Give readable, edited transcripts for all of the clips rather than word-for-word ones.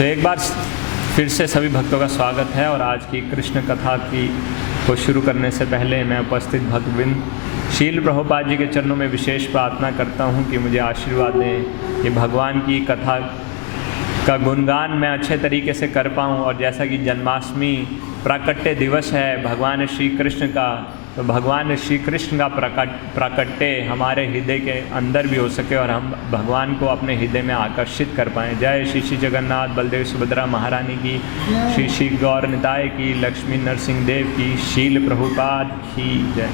एक बार फिर से सभी भक्तों का स्वागत है। और आज की कृष्ण कथा को शुरू करने से पहले मैं उपस्थित भक्तवृंद शील प्रभुपाद जी के चरणों में विशेष प्रार्थना करता हूं कि मुझे आशीर्वाद दें कि भगवान की कथा का गुणगान मैं अच्छे तरीके से कर पाऊं। और जैसा कि जन्माष्टमी प्राकट्य दिवस है भगवान श्री कृष्ण का, तो भगवान श्री कृष्ण का प्राकट्य हमारे हृदय के अंदर भी हो सके और हम भगवान को अपने हृदय में आकर्षित कर पाएँ। जय श्री श्री जगन्नाथ बलदेव सुभद्रा महारानी की, श्री श्री गौर निताय की, लक्ष्मी नरसिंह देव की, शील प्रभुपाद की जय।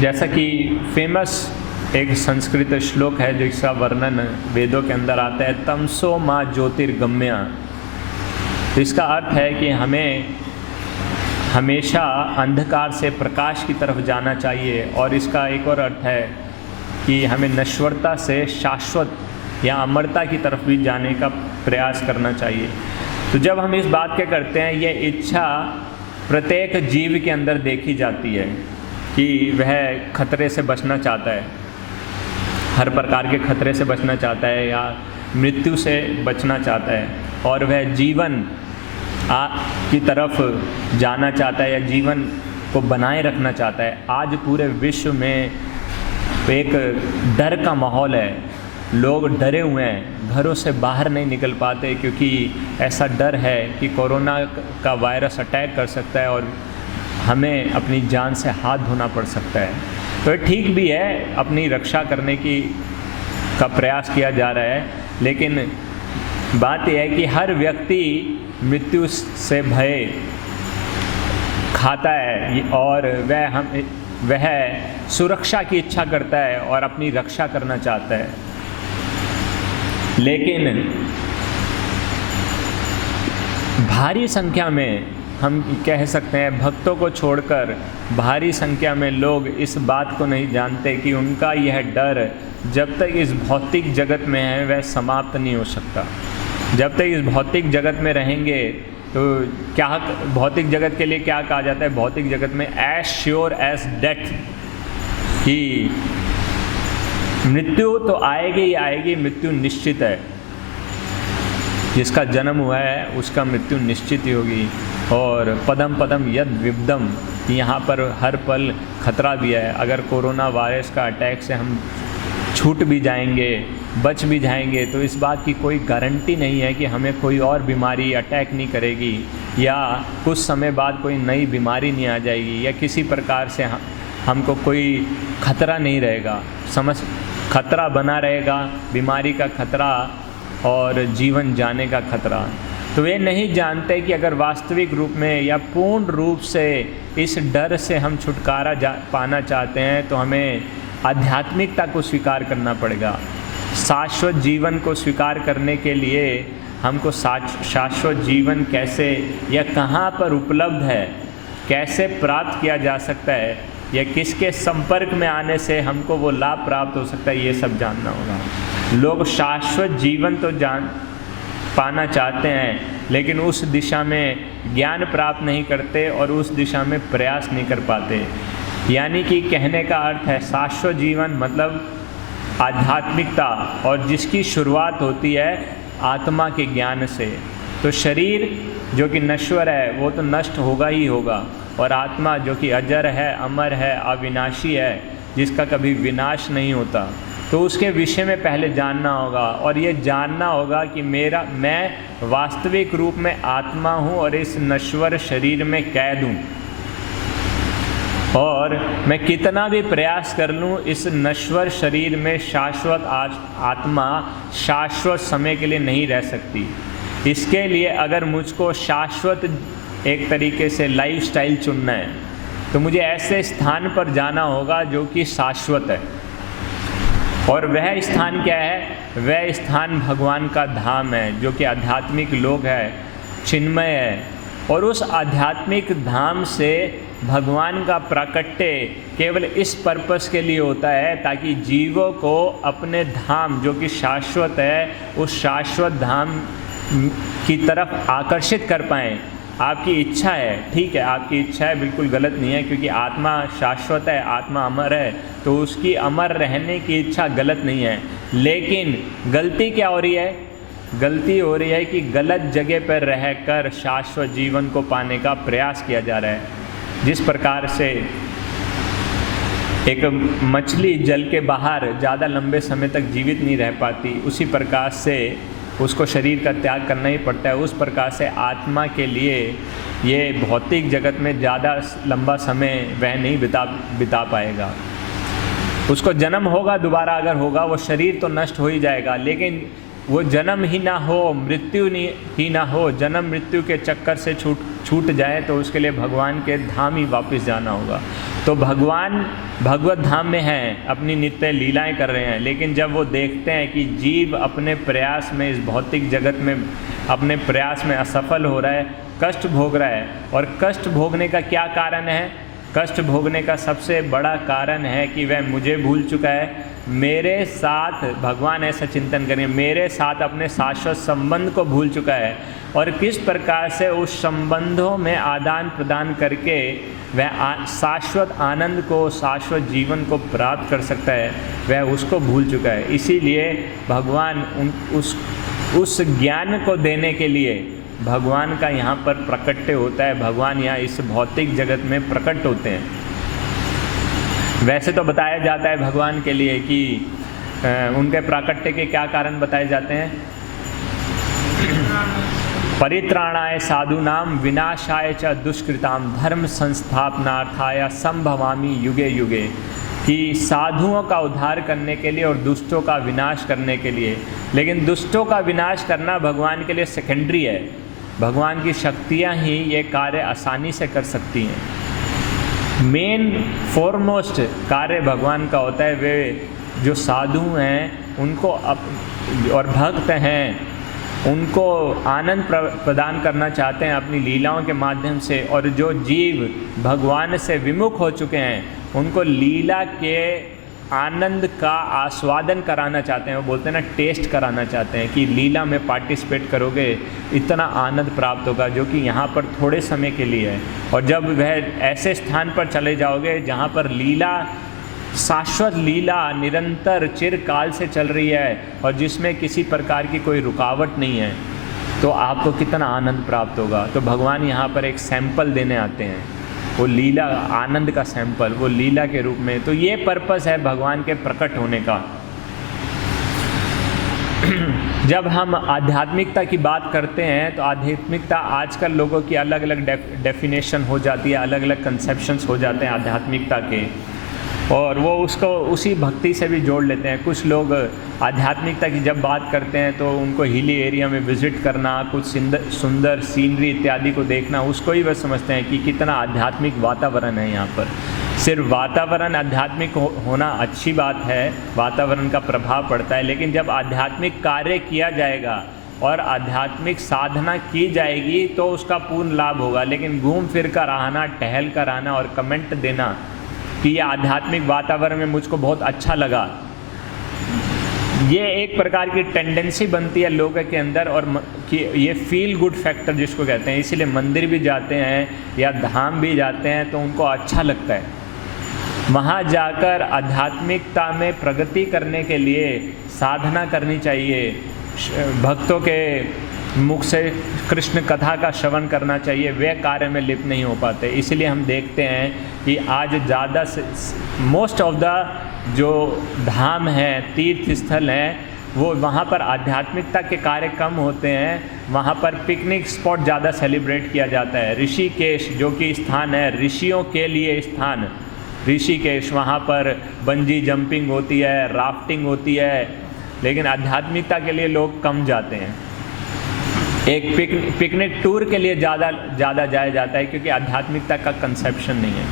जैसा कि फेमस एक संस्कृत श्लोक है जिसका वर्णन वेदों के अंदर आता है, तमसो माँ ज्योतिर्गम्य। इसका अर्थ है कि हमें हमेशा अंधकार से प्रकाश की तरफ जाना चाहिए। और इसका एक और अर्थ है कि हमें नश्वरता से शाश्वत या अमरता की तरफ भी जाने का प्रयास करना चाहिए। तो जब हम इस बात के करते हैं, ये इच्छा प्रत्येक जीव के अंदर देखी जाती है कि वह खतरे से बचना चाहता है, हर प्रकार के खतरे से बचना चाहता है या मृत्यु से बचना चाहता है, और वह जीवन की तरफ जाना चाहता है या जीवन को बनाए रखना चाहता है। आज पूरे विश्व में एक डर का माहौल है, लोग डरे हुए हैं, घरों से बाहर नहीं निकल पाते क्योंकि ऐसा डर है कि कोरोना का वायरस अटैक कर सकता है और हमें अपनी जान से हाथ धोना पड़ सकता है। तो ठीक भी है, अपनी रक्षा करने का प्रयास किया जा रहा है, लेकिन बात यह है कि हर व्यक्ति मृत्यु से भय खाता है और वह सुरक्षा की इच्छा करता है और अपनी रक्षा करना चाहता है। लेकिन भारी संख्या में, हम कह सकते हैं भक्तों को छोड़कर भारी संख्या में लोग इस बात को नहीं जानते कि उनका यह डर जब तक इस भौतिक जगत में है वह समाप्त नहीं हो सकता। जब तक इस भौतिक जगत में रहेंगे तो क्या भौतिक जगत के लिए क्या कहा जाता है, भौतिक जगत में एज श्योर एज डेथ, कि मृत्यु तो आएगी ही आएगी, मृत्यु निश्चित है। जिसका जन्म हुआ है उसका मृत्यु निश्चित ही होगी। और पदम पदम यद विपदम, यहाँ पर हर पल खतरा भी है। अगर कोरोना वायरस का अटैक से हम छूट भी जाएंगे, बच भी जाएंगे, तो इस बात की कोई गारंटी नहीं है कि हमें कोई और बीमारी अटैक नहीं करेगी या कुछ समय बाद कोई नई बीमारी नहीं आ जाएगी या किसी प्रकार से हमको कोई खतरा नहीं रहेगा। खतरा बना रहेगा, बीमारी का खतरा और जीवन जाने का खतरा। तो वे नहीं जानते कि अगर वास्तविक रूप में या पूर्ण रूप से इस डर से हम छुटकारा पाना चाहते हैं तो हमें आध्यात्मिकता को स्वीकार करना पड़ेगा। शाश्वत जीवन को स्वीकार करने के लिए हमको शाश्वत जीवन कैसे या कहाँ पर उपलब्ध है, कैसे प्राप्त किया जा सकता है या किसके संपर्क में आने से हमको वो लाभ प्राप्त हो सकता है, ये सब जानना होगा। लोग शाश्वत जीवन तो पाना चाहते हैं, लेकिन उस दिशा में ज्ञान प्राप्त नहीं करते और उस दिशा में प्रयास नहीं कर पाते। यानी कि कहने का अर्थ है शाश्वत जीवन मतलब आध्यात्मिकता, और जिसकी शुरुआत होती है आत्मा के ज्ञान से। तो शरीर जो कि नश्वर है वो तो नष्ट होगा ही होगा, और आत्मा जो कि अजर है, अमर है, अविनाशी है, जिसका कभी विनाश नहीं होता, तो उसके विषय में पहले जानना होगा। और ये जानना होगा कि मैं वास्तविक रूप में आत्मा हूँ और इस नश्वर शरीर में कैद हूँ, और मैं कितना भी प्रयास कर लूँ इस नश्वर शरीर में शाश्वत आत्मा शाश्वत समय के लिए नहीं रह सकती। इसके लिए अगर मुझको शाश्वत एक तरीके से लाइफस्टाइल चुनना है तो मुझे ऐसे स्थान पर जाना होगा जो कि शाश्वत है। और वह स्थान क्या है? वह स्थान भगवान का धाम है, जो कि आध्यात्मिक लोक है, चिन्मय है। और उस आध्यात्मिक धाम से भगवान का प्राकट्य केवल इस पर्पस के लिए होता है ताकि जीवों को अपने धाम जो कि शाश्वत है, उस शाश्वत धाम की तरफ आकर्षित कर पाएँ। आपकी इच्छा है, ठीक है, आपकी इच्छा है, बिल्कुल गलत नहीं है, क्योंकि आत्मा शाश्वत है, आत्मा अमर है, तो उसकी अमर रहने की इच्छा गलत नहीं है। लेकिन गलती क्या हो रही है? गलती हो रही है कि गलत जगह पर रहकर शाश्वत जीवन को पाने का प्रयास किया जा रहा है। जिस प्रकार से एक मछली जल के बाहर ज़्यादा लंबे समय तक जीवित नहीं रह पाती, उसी प्रकार से उसको शरीर का त्याग करना ही पड़ता है। उस प्रकार से आत्मा के लिए ये भौतिक जगत में ज़्यादा लंबा समय वह नहीं बिता पाएगा। उसको जन्म होगा, दोबारा अगर होगा, वो शरीर तो नष्ट हो ही जाएगा, लेकिन वो जन्म ही ना हो, मृत्यु ही ना हो, जन्म मृत्यु के चक्कर से छूट जाए तो उसके लिए भगवान के धाम ही वापस जाना होगा। तो भगवान भगवत धाम में हैं, अपनी नित्य लीलाएं कर रहे हैं, लेकिन जब वो देखते हैं कि जीव अपने प्रयास में, इस भौतिक जगत में अपने प्रयास में असफल हो रहा है, कष्ट भोग रहा है, और कष्ट भोगने का क्या कारण है? कष्ट भोगने का सबसे बड़ा कारण है कि वह मुझे भूल चुका है, मेरे साथ, भगवान ऐसा चिंतन करें, मेरे साथ अपने शाश्वत संबंध को भूल चुका है, और किस प्रकार से उस संबंधों में आदान प्रदान करके वह शाश्वत आनंद को, शाश्वत जीवन को प्राप्त कर सकता है, वह उसको भूल चुका है। इसीलिए भगवान उस ज्ञान को देने के लिए भगवान का यहाँ पर प्रकट्य होता है। भगवान यहाँ इस भौतिक जगत में प्रकट होते हैं। वैसे तो बताया जाता है भगवान के लिए कि उनके प्राकट्य के क्या कारण बताए जाते हैं? परित्राणाय साधूनाम विनाशाय च दुष्कृताम धर्म संस्थापनार्थाय संभवामि युगे युगे, कि साधुओं का उद्धार करने के लिए और दुष्टों का विनाश करने के लिए। लेकिन दुष्टों का विनाश करना भगवान के लिए सेकेंडरी है, भगवान की शक्तियाँ ही ये कार्य आसानी से कर सकती हैं। मेन फॉरमोस्ट कार्य भगवान का होता है, वे जो साधु हैं उनको और भक्त हैं उनको आनंद प्रदान करना चाहते हैं अपनी लीलाओं के माध्यम से, और जो जीव भगवान से विमुख हो चुके हैं उनको लीला के आनंद का आस्वादन कराना चाहते हैं। वो बोलते हैं ना, टेस्ट कराना चाहते हैं कि लीला में पार्टिसिपेट करोगे इतना आनंद प्राप्त होगा, जो कि यहाँ पर थोड़े समय के लिए है। और जब वह ऐसे स्थान पर चले जाओगे जहाँ पर लीला, शाश्वत लीला निरंतर चिरकाल से चल रही है और जिसमें किसी प्रकार की कोई रुकावट नहीं है, तो आपको कितना आनंद प्राप्त होगा। तो भगवान यहाँ पर एक सैंपल देने आते हैं, वो लीला, आनंद का सैंपल, वो लीला के रूप में। तो ये पर्पस है भगवान के प्रकट होने का। जब हम आध्यात्मिकता की बात करते हैं तो आध्यात्मिकता आजकल लोगों की अलग अलग डेफिनेशन हो जाती है, अलग अलग कंसेप्शंस हो जाते हैं आध्यात्मिकता के, और वो उसको उसी भक्ति से भी जोड़ लेते हैं। कुछ लोग आध्यात्मिकता की जब बात करते हैं तो उनको हिली एरिया में विज़िट करना, कुछ सुंदर सीनरी इत्यादि को देखना, उसको ही वह समझते हैं कि कितना आध्यात्मिक वातावरण है यहाँ पर। सिर्फ वातावरण आध्यात्मिक होना अच्छी बात है, वातावरण का प्रभाव पड़ता है, लेकिन जब आध्यात्मिक कार्य किया जाएगा और आध्यात्मिक साधना की जाएगी तो उसका पूर्ण लाभ होगा। लेकिन घूम फिर कर आना, टहल कर आना और कमेंट देना कि ये आध्यात्मिक वातावरण में मुझको बहुत अच्छा लगा, ये एक प्रकार की टेंडेंसी बनती है लोगों के अंदर, और कि ये फील गुड फैक्टर जिसको कहते हैं। इसीलिए मंदिर भी जाते हैं या धाम भी जाते हैं तो उनको अच्छा लगता है। वहाँ जाकर आध्यात्मिकता में प्रगति करने के लिए साधना करनी चाहिए, भक्तों के मुख से कृष्ण कथा का श्रवण करना चाहिए, वे कार्य में लिप्त नहीं हो पाते। इसलिए हम देखते हैं कि आज ज़्यादा से मोस्ट ऑफ द जो धाम हैं, तीर्थ स्थल हैं, वो वहाँ पर आध्यात्मिकता के कार्य कम होते हैं, वहाँ पर पिकनिक स्पॉट ज़्यादा सेलिब्रेट किया जाता है। ऋषिकेश जो कि स्थान है ऋषियों के लिए स्थान, ऋषिकेश, वहाँ पर बंजी जंपिंग होती है, राफ्टिंग होती है, लेकिन आध्यात्मिकता के लिए लोग कम जाते हैं। एक पिकनिक टूर के लिए ज़्यादा जाया जाता है क्योंकि आध्यात्मिकता का कंसेप्शन नहीं है।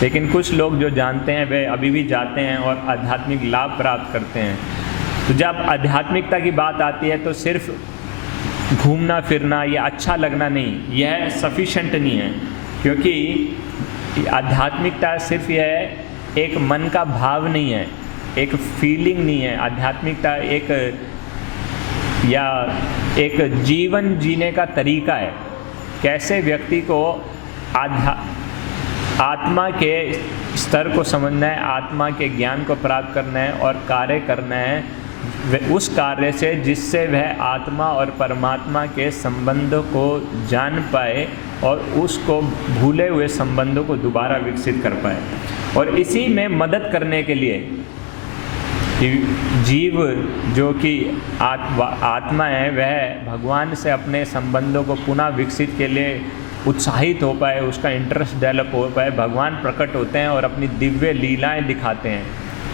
लेकिन कुछ लोग जो जानते हैं वे अभी भी जाते हैं और आध्यात्मिक लाभ प्राप्त करते हैं। तो जब आध्यात्मिकता की बात आती है तो सिर्फ घूमना फिरना या अच्छा लगना नहीं, यह सफिशेंट नहीं है, क्योंकि आध्यात्मिकता सिर्फ यह एक मन का भाव नहीं है, एक फीलिंग नहीं है। आध्यात्मिकता एक जीवन जीने का तरीका है। कैसे व्यक्ति को आत्मा के स्तर को समझना है, आत्मा के ज्ञान को प्राप्त करना है और कार्य करना है उस कार्य से जिससे वह आत्मा और परमात्मा के संबंधों को जान पाए और उसको भूले हुए संबंधों को दोबारा विकसित कर पाए। और इसी में मदद करने के लिए जीव जो कि आत्मा है वह भगवान से अपने संबंधों को पुनः विकसित के लिए उत्साहित हो पाए, उसका इंटरेस्ट डेवलप हो पाए। भगवान प्रकट होते हैं और अपनी दिव्य लीलाएं दिखाते हैं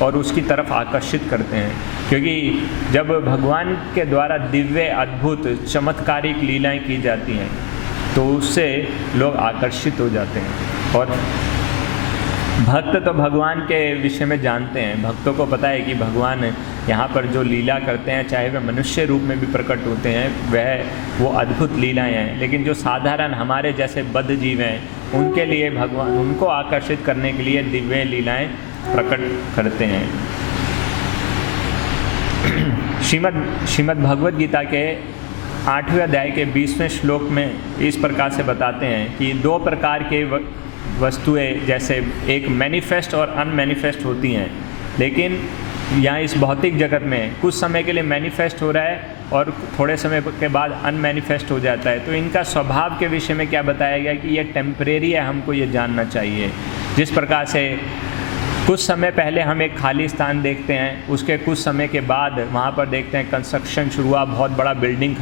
और उसकी तरफ आकर्षित करते हैं, क्योंकि जब भगवान के द्वारा दिव्य अद्भुत चमत्कारिक लीलाएं की जाती हैं तो उससे लोग आकर्षित हो जाते हैं। और भक्त तो भगवान के विषय में जानते हैं, भक्तों को पता है कि भगवान यहाँ पर जो लीला करते हैं, चाहे वह मनुष्य रूप में भी प्रकट होते हैं, वो अद्भुत लीलाएं हैं। लेकिन जो साधारण हमारे जैसे बद्ध जीव हैं उनके लिए भगवान उनको आकर्षित करने के लिए दिव्य लीलाएं प्रकट करते हैं। श्रीमद् भगवद गीता के 8वें अध्याय के 20वें श्लोक में इस प्रकार से बताते हैं कि 2 प्रकार के वस्तुएं जैसे एक मैनिफेस्ट और अनमैनिफेस्ट होती हैं, लेकिन यहाँ इस भौतिक जगत में कुछ समय के लिए मैनिफेस्ट हो रहा है और थोड़े समय के बाद अनमैनिफेस्ट हो जाता है। तो इनका स्वभाव के विषय में क्या बताया गया कि ये टेम्परेरी है, हमको ये जानना चाहिए। जिस प्रकार से कुछ समय पहले हम एक खाली स्थान देखते हैं, उसके कुछ समय के बाद वहाँ पर देखते हैं कंस्ट्रक्शन शुरू हुआ, बहुत बड़ा बिल्डिंग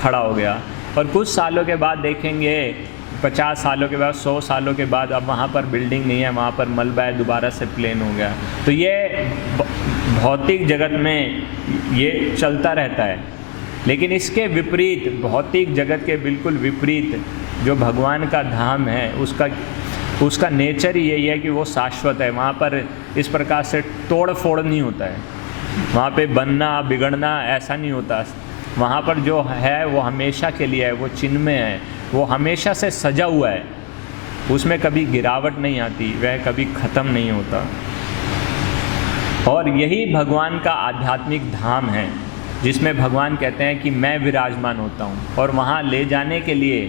खड़ा हो गया, और कुछ सालों के बाद देखेंगे 50 सालों के बाद 100 सालों के बाद अब वहाँ पर बिल्डिंग नहीं है, वहाँ पर मलबा है, दोबारा से प्लेन हो गया। तो ये भौतिक जगत में ये चलता रहता है। लेकिन इसके विपरीत, भौतिक जगत के बिल्कुल विपरीत जो भगवान का धाम है उसका नेचर ही यही है कि वो शाश्वत है। वहाँ पर इस प्रकार से तोड़ फोड़ नहीं होता है, वहाँ पे बनना बिगड़ना ऐसा नहीं होता। वहाँ पर जो है वो हमेशा के लिए है, वो चिन्मय है, वो हमेशा से सजा हुआ है, उसमें कभी गिरावट नहीं आती, वह कभी ख़त्म नहीं होता। और यही भगवान का आध्यात्मिक धाम है जिसमें भगवान कहते हैं कि मैं विराजमान होता हूँ। और वहाँ ले जाने के लिए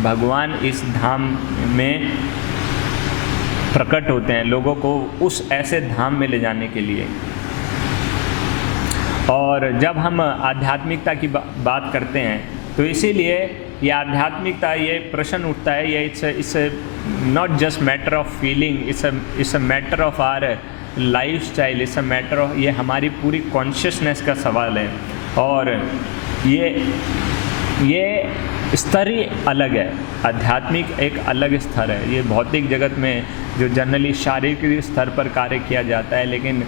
भगवान इस धाम में प्रकट होते हैं, लोगों को उस ऐसे धाम में ले जाने के लिए। और जब हम आध्यात्मिकता की बात करते हैं तो इसीलिए ये आध्यात्मिकता, ये प्रश्न उठता है, ये it's not just matter of feeling, it's a matter of our lifestyle, it's a matter of, ये हमारी पूरी कॉन्शियसनेस का सवाल है। और ये स्तर ही अलग है, आध्यात्मिक एक अलग स्तर है। ये भौतिक जगत में जो जनरली शारीरिक स्तर पर कार्य किया जाता है, लेकिन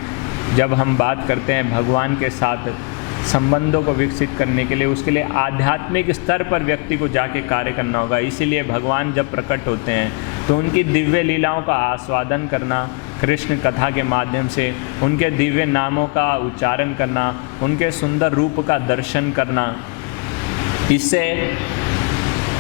जब हम बात करते हैं भगवान के साथ संबंधों को विकसित करने के लिए, उसके लिए आध्यात्मिक स्तर पर व्यक्ति को जाके कार्य करना होगा। इसीलिए भगवान जब प्रकट होते हैं तो उनकी दिव्य लीलाओं का आस्वादन करना, कृष्ण कथा के माध्यम से उनके दिव्य नामों का उच्चारण करना, उनके सुंदर रूप का दर्शन करना, इससे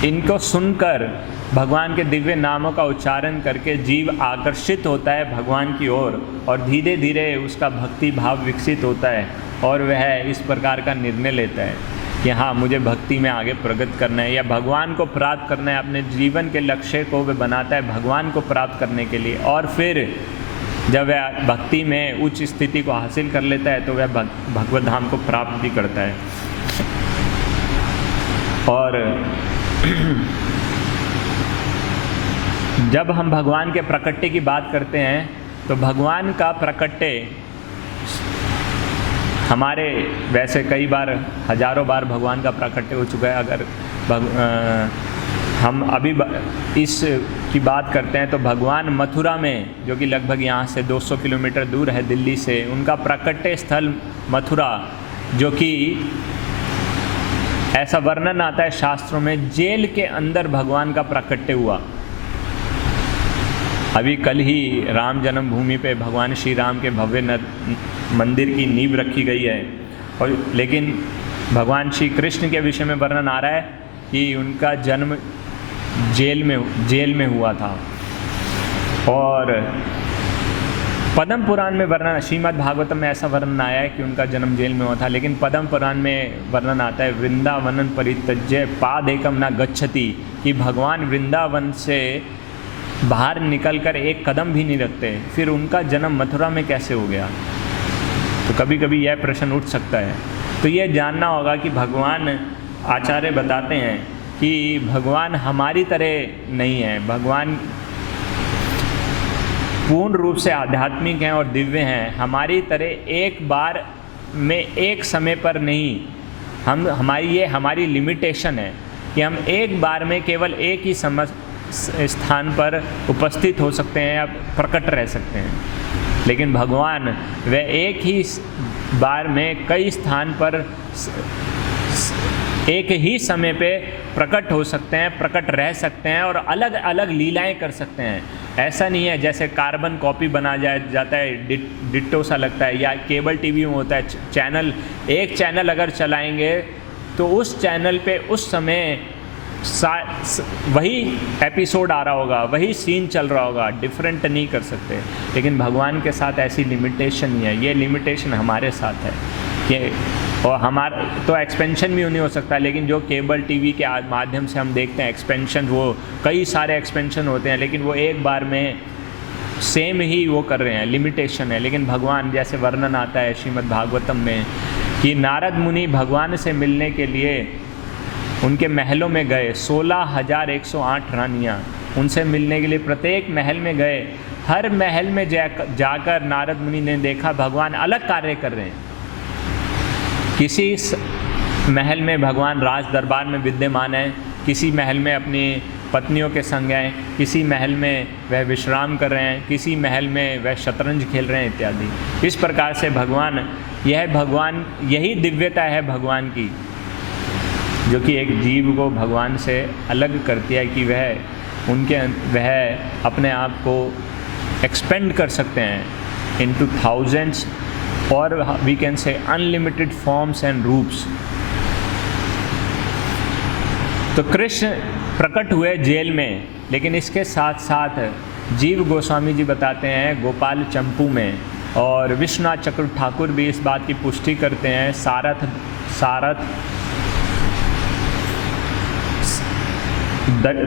इनको सुनकर भगवान के दिव्य नामों का उच्चारण करके जीव आकर्षित होता है भगवान की ओर, और धीरे धीरे उसका भक्ति भाव विकसित होता है और वह इस प्रकार का निर्णय लेता है कि हाँ, मुझे भक्ति में आगे प्रगति करना है या भगवान को प्राप्त करना है। अपने जीवन के लक्ष्य को वह बनाता है भगवान को प्राप्त करने के लिए, और फिर जब वह भक्ति में उच्च स्थिति को हासिल कर लेता है तो वह भगवत धाम को प्राप्त भी करता है। और जब हम भगवान के प्रकट्य की बात करते हैं तो भगवान का प्रकट्य हमारे वैसे कई बार, हजारों बार भगवान का प्रकट्य हो चुका है। अगर हम अभी इस की बात करते हैं तो भगवान मथुरा में, जो कि लगभग यहाँ से 200 किलोमीटर दूर है दिल्ली से, उनका प्रकट्य स्थल मथुरा, जो कि ऐसा वर्णन आता है शास्त्रों में, जेल के अंदर भगवान का प्रकट्य हुआ। अभी कल ही राम जन्मभूमि पे भगवान श्री राम के भव्य मंदिर की नींव रखी गई है, और लेकिन भगवान श्री कृष्ण के विषय में वर्णन आ रहा है कि उनका जन्म जेल में हुआ था। और पद्म पुराण में वर्णन, श्रीमद् भागवतम में ऐसा वर्णन आया है कि उनका जन्म जेल में हुआ था, लेकिन पद्म पुराण में वर्णन आता है वृंदावनन परित्यज्य पादेकम न गच्छति, कि भगवान वृंदावन से बाहर निकलकर एक कदम भी नहीं रखते, फिर उनका जन्म मथुरा में कैसे हो गया? तो कभी कभी यह प्रश्न उठ सकता है। तो यह जानना होगा कि भगवान, आचार्य बताते हैं कि भगवान हमारी तरह नहीं है, भगवान पूर्ण रूप से आध्यात्मिक हैं और दिव्य हैं। हमारी तरह एक बार में एक समय पर नहीं, हमारी लिमिटेशन है कि हम एक बार में केवल एक ही स्थान पर उपस्थित हो सकते हैं या प्रकट रह सकते हैं, लेकिन भगवान वह एक ही बार में कई स्थान पर एक ही समय पे प्रकट हो सकते हैं, प्रकट रह सकते हैं और अलग अलग लीलाएं कर सकते हैं। ऐसा नहीं है जैसे कार्बन कॉपी बना जाता है, डिट्टो सा लगता है, या केबल टीवी में होता है चैनल, एक चैनल अगर चलाएंगे तो उस चैनल पे उस समय वही एपिसोड आ रहा होगा, वही सीन चल रहा होगा, डिफरेंट नहीं कर सकते। लेकिन भगवान के साथ ऐसी लिमिटेशन नहीं है, ये लिमिटेशन हमारे साथ है कि, और हमारा तो एक्सपेंशन भी नहीं हो सकता, लेकिन जो केबल टीवी के माध्यम से हम देखते हैं एक्सपेंशन, वो कई सारे एक्सपेंशन होते हैं, लेकिन वो एक बार में सेम ही वो कर रहे हैं, लिमिटेशन है। लेकिन भगवान, जैसे वर्णन आता है श्रीमद् भागवतम में कि नारद मुनि भगवान से मिलने के लिए उनके महलों में गए, 16,108 रानियाँ उनसे मिलने के लिए प्रत्येक महल में गए। हर महल में जाकर नारद मुनि ने देखा भगवान अलग कार्य कर रहे हैं। किसी महल में भगवान राज दरबार में विद्यमान है, किसी महल में अपनी पत्नियों के संग हैं, किसी महल में वह विश्राम कर रहे हैं, किसी महल में वह शतरंज खेल रहे हैं इत्यादि। इस प्रकार से भगवान, यही दिव्यता है भगवान की, जो कि एक जीव को भगवान से अलग करती है कि वह अपने आप को एक्सपेंड कर सकते हैं इनटू थाउजेंड्स और we can say unlimited forms and रूप्स। तो कृष्ण प्रकट हुए जेल में, लेकिन इसके साथ साथ जीव गोस्वामी जी बताते हैं गोपाल चंपू में, और विश्वनाथ चक्र ठाकुर भी इस बात की पुष्टि करते हैं सारथ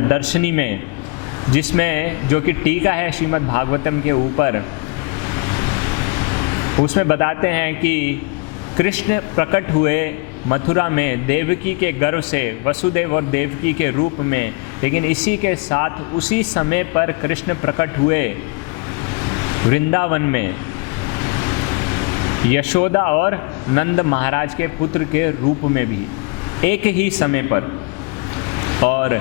दर्शनी में, जिसमें जो कि टीका है श्रीमद् भागवतम के ऊपर, उसमें बताते हैं कि कृष्ण प्रकट हुए मथुरा में देवकी के गर्भ से, वसुदेव और देवकी के रूप में, लेकिन इसी के साथ उसी समय पर कृष्ण प्रकट हुए वृंदावन में यशोदा और नंद महाराज के पुत्र के रूप में भी, एक ही समय पर। और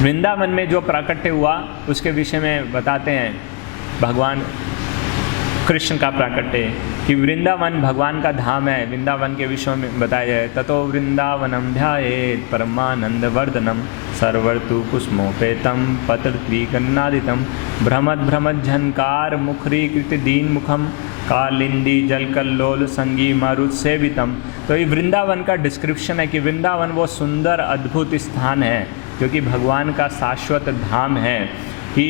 वृंदावन में जो प्राकट्य हुआ उसके विषय में बताते हैं भगवान कृष्ण का प्राकट्य, कि वृंदावन भगवान का धाम है। वृंदावन के विषय में बताया जाए, ततो वृंदावनम ध्यायेत् परमानंद वर्धनम सर्वर्तु कुसुमोपेतम पत्रत्रिकन्नादितम भ्रमद झनकार मुखरीकृत दीन मुखम कालिंदी जलकल्लोल संगी मारुत सेवितम। तो ये वृंदावन का डिस्क्रिप्शन है कि वृंदावन वो सुंदर अद्भुत स्थान है जो कि भगवान का शाश्वत धाम है, कि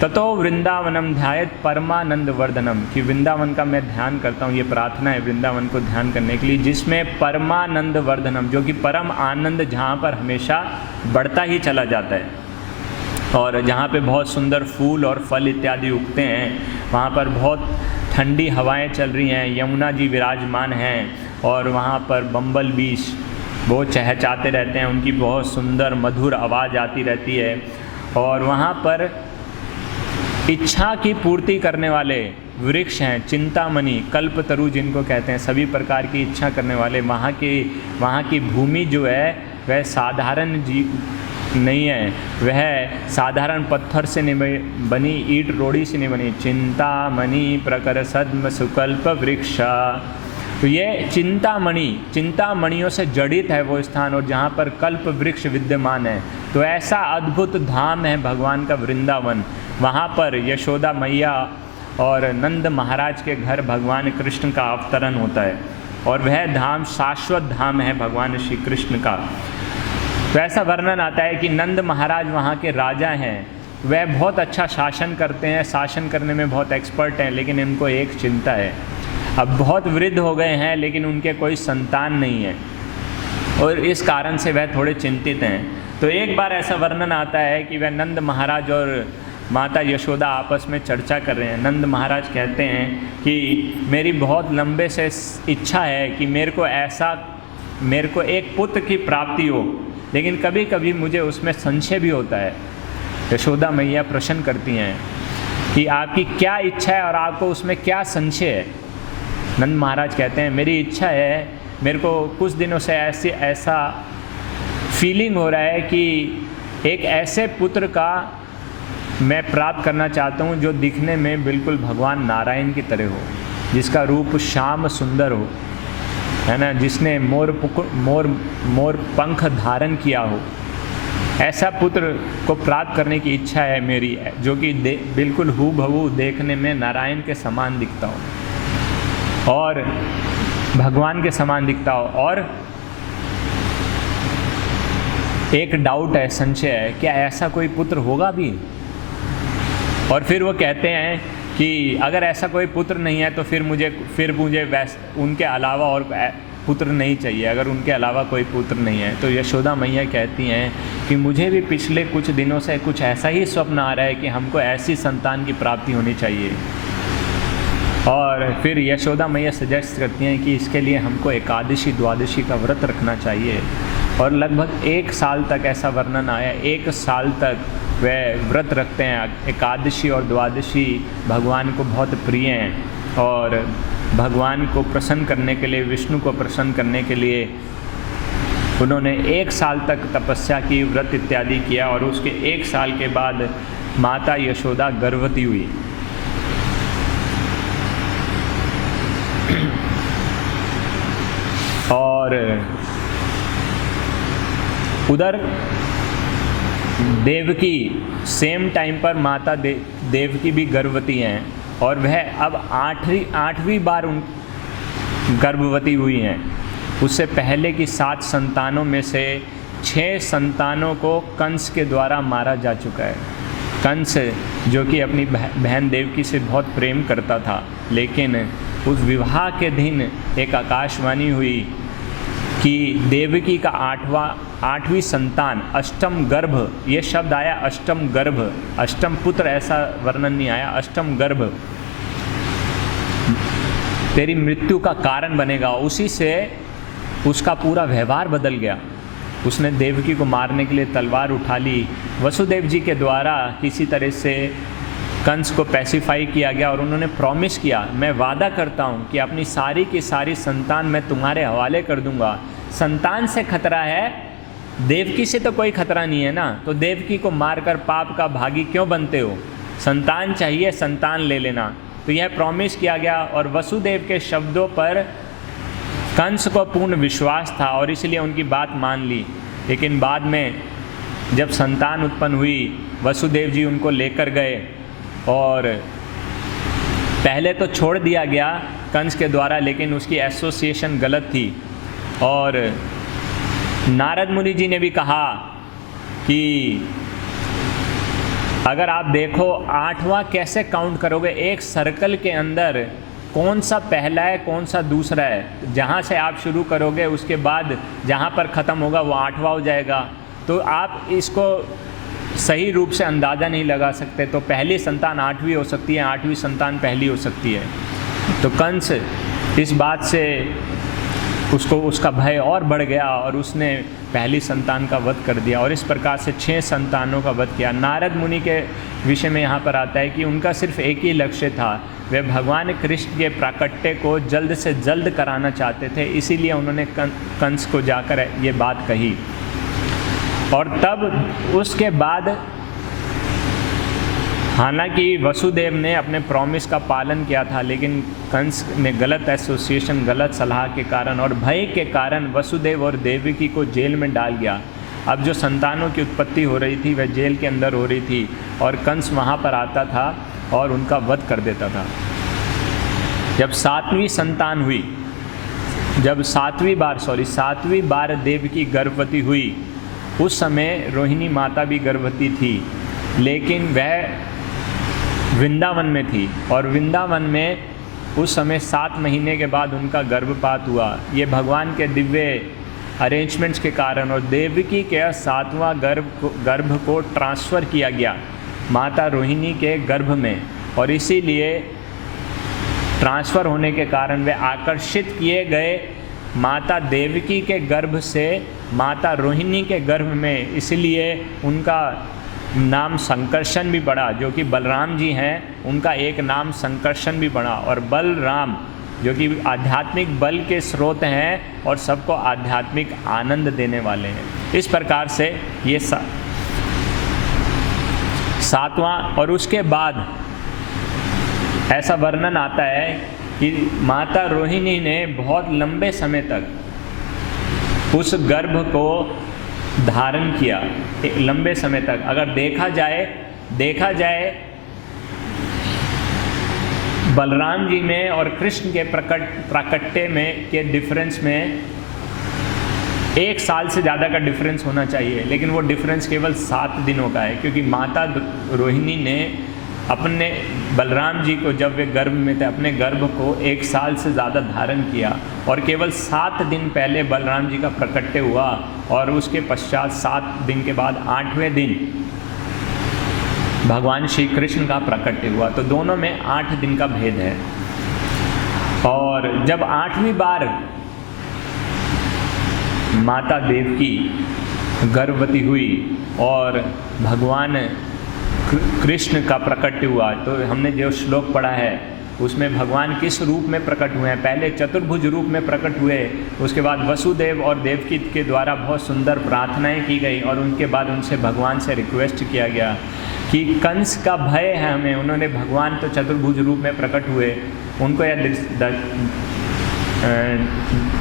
ततो वृंदावनम ध्यायेत् परमानंद वर्धनम, कि वृंदावन का मैं ध्यान करता हूँ, ये प्रार्थना है वृंदावन को ध्यान करने के लिए, जिसमें परमानंद वर्धनम, जो कि परम आनंद जहाँ पर हमेशा बढ़ता ही चला जाता है, और जहाँ पे बहुत सुंदर फूल और फल इत्यादि उगते हैं, वहाँ पर बहुत ठंडी हवाएं चल रही हैं, यमुना जी विराजमान हैं, और वहाँ पर बम्बल बीज वो चहचहाते रहते हैं, उनकी बहुत सुंदर मधुर आवाज़ आती रहती है, और वहाँ पर इच्छा की पूर्ति करने वाले वृक्ष हैं, चिंतामणि, कल्पतरु जिनको कहते हैं, सभी प्रकार की इच्छा करने वाले। वहाँ की भूमि जो है वह साधारण नहीं है, वह साधारण पत्थर से नहीं बनी, ईट रोड़ी से नहीं बनी। चिंतामणि प्रकर सद्म सुकल्प वृक्षा, तो ये चिंतामणियों से जड़ित है वो स्थान, और जहाँ पर कल्प वृक्ष विद्यमान है। तो ऐसा अद्भुत धाम है भगवान का वृंदावन। वहाँ पर यशोदा मैया और नंद महाराज के घर भगवान कृष्ण का अवतरण होता है, और वह धाम शाश्वत धाम है भगवान श्री कृष्ण का। तो ऐसा वर्णन आता है कि नंद महाराज वहाँ के राजा हैं, वह बहुत अच्छा शासन करते हैं, शासन करने में बहुत एक्सपर्ट हैं, लेकिन इनको एक चिंता है, अब बहुत वृद्ध हो गए हैं लेकिन उनके कोई संतान नहीं है और इस कारण से वह थोड़े चिंतित हैं। तो एक बार ऐसा वर्णन आता है कि वह नंद महाराज और माता यशोदा आपस में चर्चा कर रहे हैं। नंद महाराज कहते हैं कि मेरी बहुत लंबे से इच्छा है कि मेरे को एक पुत्र की प्राप्ति हो, लेकिन कभी कभी मुझे उसमें संशय भी होता है। यशोदा मैया प्रश्न करती हैं कि आपकी क्या इच्छा है और आपको उसमें क्या संशय है। नंद महाराज कहते हैं मेरी इच्छा है, मेरे को कुछ दिनों से ऐसा फीलिंग हो रहा है कि एक ऐसे पुत्र का मैं प्राप्त करना चाहता हूँ जो दिखने में बिल्कुल भगवान नारायण की तरह हो, जिसका रूप श्याम सुंदर हो, है ना, जिसने मोर पंख धारण किया हो। ऐसा पुत्र को प्राप्त करने की इच्छा है मेरी, जो कि बिल्कुल हूबहू देखने में नारायण के समान दिखता हो और भगवान के समान दिखता हो। और एक डाउट है, संशय है, क्या ऐसा कोई पुत्र होगा भी? और फिर वो कहते हैं कि अगर ऐसा कोई पुत्र नहीं है तो फिर मुझे उनके अलावा और पुत्र नहीं चाहिए। अगर उनके अलावा कोई पुत्र नहीं है तो यशोदा मैया कहती हैं कि मुझे भी पिछले कुछ दिनों से कुछ ऐसा ही स्वप्न आ रहा है कि हमको ऐसी संतान की प्राप्ति होनी चाहिए। और फिर यशोदा मैया सजेस्ट करती हैं कि इसके लिए हमको एकादशी द्वादशी का व्रत रखना चाहिए। और लगभग 1 साल तक ऐसा वर्णन आया, 1 साल तक वह व्रत रखते हैं। एकादशी और द्वादशी भगवान को बहुत प्रिय हैं और भगवान को प्रसन्न करने के लिए, विष्णु को प्रसन्न करने के लिए उन्होंने 1 साल तक तपस्या की, व्रत इत्यादि किया। और उसके 1 साल के बाद माता यशोदा गर्भवती हुई। और उधर देवकी सेम टाइम पर माता देवकी भी गर्भवती हैं और वह अब 8वीं बार गर्भवती हुई हैं। उससे पहले की 7 संतानों में से 6 संतानों को कंस के द्वारा मारा जा चुका है। कंस जो कि अपनी बहन देवकी से बहुत प्रेम करता था, लेकिन उस विवाह के दिन एक आकाशवाणी हुई कि देवकी का 8वीं संतान, अष्टम गर्भ, ये शब्द आया अष्टम गर्भ, अष्टम पुत्र ऐसा वर्णन नहीं आया, अष्टम गर्भ तेरी मृत्यु का कारण बनेगा। उसी से उसका पूरा व्यवहार बदल गया। उसने देवकी को मारने के लिए तलवार उठा ली। वसुदेव जी के द्वारा किसी तरह से कंस को पैसिफाई किया गया और उन्होंने प्रॉमिस किया, मैं वादा करता हूँ कि अपनी सारी की सारी संतान मैं तुम्हारे हवाले कर दूंगा। संतान से खतरा है, देवकी से तो कोई खतरा नहीं है ना, तो देवकी को मारकर पाप का भागी क्यों बनते हो? संतान चाहिए, संतान ले लेना। तो यह प्रॉमिस किया गया और वसुदेव के शब्दों पर कंस को पूर्ण विश्वास था और इसलिए उनकी बात मान ली। लेकिन बाद में जब संतान उत्पन्न हुई, वसुदेव जी उनको लेकर गए और पहले तो छोड़ दिया गया कंस के द्वारा, लेकिन उसकी एसोसिएशन गलत थी। और नारद मुनि जी ने भी कहा कि अगर आप देखो 8वां कैसे काउंट करोगे, एक सर्कल के अंदर कौन सा पहला है कौन सा दूसरा है, जहाँ से आप शुरू करोगे उसके बाद जहाँ पर ख़त्म होगा वो 8वां हो जाएगा। तो आप इसको सही रूप से अंदाज़ा नहीं लगा सकते। तो पहली संतान 8वीं हो सकती है, 8वीं संतान पहली हो सकती है। तो कंस इस बात से उसको उसका भय और बढ़ गया और उसने पहली संतान का वध कर दिया और इस प्रकार से 6 संतानों का वध किया। नारद मुनि के विषय में यहाँ पर आता है कि उनका सिर्फ एक ही लक्ष्य था, वे भगवान कृष्ण के प्राकट्य को जल्द से जल्द कराना चाहते थे, इसीलिए उन्होंने कंस को जाकर ये बात कही। और तब उसके बाद हालांकि वसुदेव ने अपने प्रॉमिस का पालन किया था, लेकिन कंस ने गलत एसोसिएशन, गलत सलाह के कारण और भय के कारण वसुदेव और देवकी को जेल में डाल गया। अब जो संतानों की उत्पत्ति हो रही थी वह जेल के अंदर हो रही थी और कंस वहाँ पर आता था और उनका वध कर देता था। जब 7वीं संतान हुई, जब 7वीं बार देवकी गर्भवती हुई, उस समय रोहिणी माता भी गर्भवती थी लेकिन वह वृंदावन में थी और वृंदावन में उस समय 7 महीने के बाद उनका गर्भपात हुआ। ये भगवान के दिव्य अरेंजमेंट्स के कारण, और देवकी के 7वां गर्भ को ट्रांसफ़र किया गया माता रोहिणी के गर्भ में, और इसीलिए ट्रांसफ़र होने के कारण वे आकर्षित किए गए माता देवकी के गर्भ से माता रोहिणी के गर्भ में, इसलिए उनका नाम संकर्षण भी पड़ा। जो कि बलराम जी हैं, उनका एक नाम संकर्षण भी पड़ा। और बलराम जो कि आध्यात्मिक बल के स्रोत हैं और सबको आध्यात्मिक आनंद देने वाले हैं। इस प्रकार से ये 7वां, और उसके बाद ऐसा वर्णन आता है कि माता रोहिणी ने बहुत लंबे समय तक उस गर्भ को धारण किया, एक लंबे समय तक। अगर देखा जाए बलराम जी में और कृष्ण के प्राकट्य में के डिफरेंस में 1 साल से ज़्यादा का डिफरेंस होना चाहिए, लेकिन वो डिफरेंस केवल 7 दिनों का है, क्योंकि माता रोहिणी ने अपने बलराम जी को, जब वे गर्भ में थे, अपने गर्भ को 1 साल से ज़्यादा धारण किया, और केवल 7 दिन पहले बलराम जी का प्रकट्य हुआ, और उसके पश्चात 7 दिन के बाद 8वें दिन भगवान श्री कृष्ण का प्रकट्य हुआ। तो दोनों में 8 दिन का भेद है। और जब 8वीं बार माता देवकी गर्भवती हुई और भगवान कृष्ण का प्रकट हुआ, तो हमने जो श्लोक पढ़ा है उसमें भगवान किस रूप में प्रकट हुए हैं। पहले चतुर्भुज रूप में प्रकट हुए, उसके बाद वसुदेव और देवकी के द्वारा बहुत सुंदर प्रार्थनाएं की गई, और उनके बाद उनसे भगवान से रिक्वेस्ट किया गया कि कंस का भय है हमें। उन्होंने, भगवान तो चतुर्भुज रूप में प्रकट हुए, उनको यह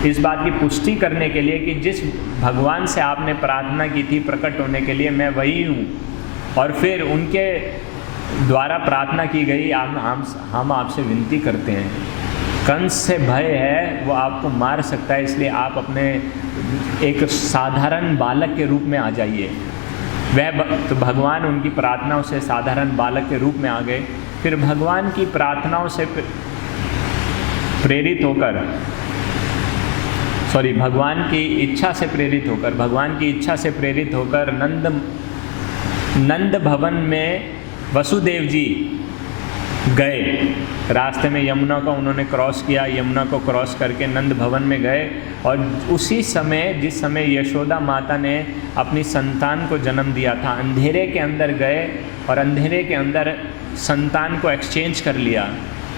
इस बात की पुष्टि करने के लिए कि जिस भगवान से आपने प्रार्थना की थी प्रकट होने के लिए, मैं वही हूँ। और फिर उनके द्वारा प्रार्थना की गई, हम आपसे विनती करते हैं, कंस से भय है, वो आपको मार सकता है, इसलिए आप अपने एक साधारण बालक के रूप में आ जाइए। तो भगवान उनकी प्रार्थनाओं से साधारण बालक के रूप में आ गए। फिर भगवान की प्रार्थनाओं से प्रेरित होकर, भगवान की इच्छा से प्रेरित होकर नंद भवन में वसुदेव जी गए। रास्ते में यमुना को उन्होंने क्रॉस किया, यमुना को क्रॉस करके नंद भवन में गए, और उसी समय, जिस समय यशोदा माता ने अपनी संतान को जन्म दिया था, अंधेरे के अंदर गए और अंधेरे के अंदर संतान को एक्सचेंज कर लिया।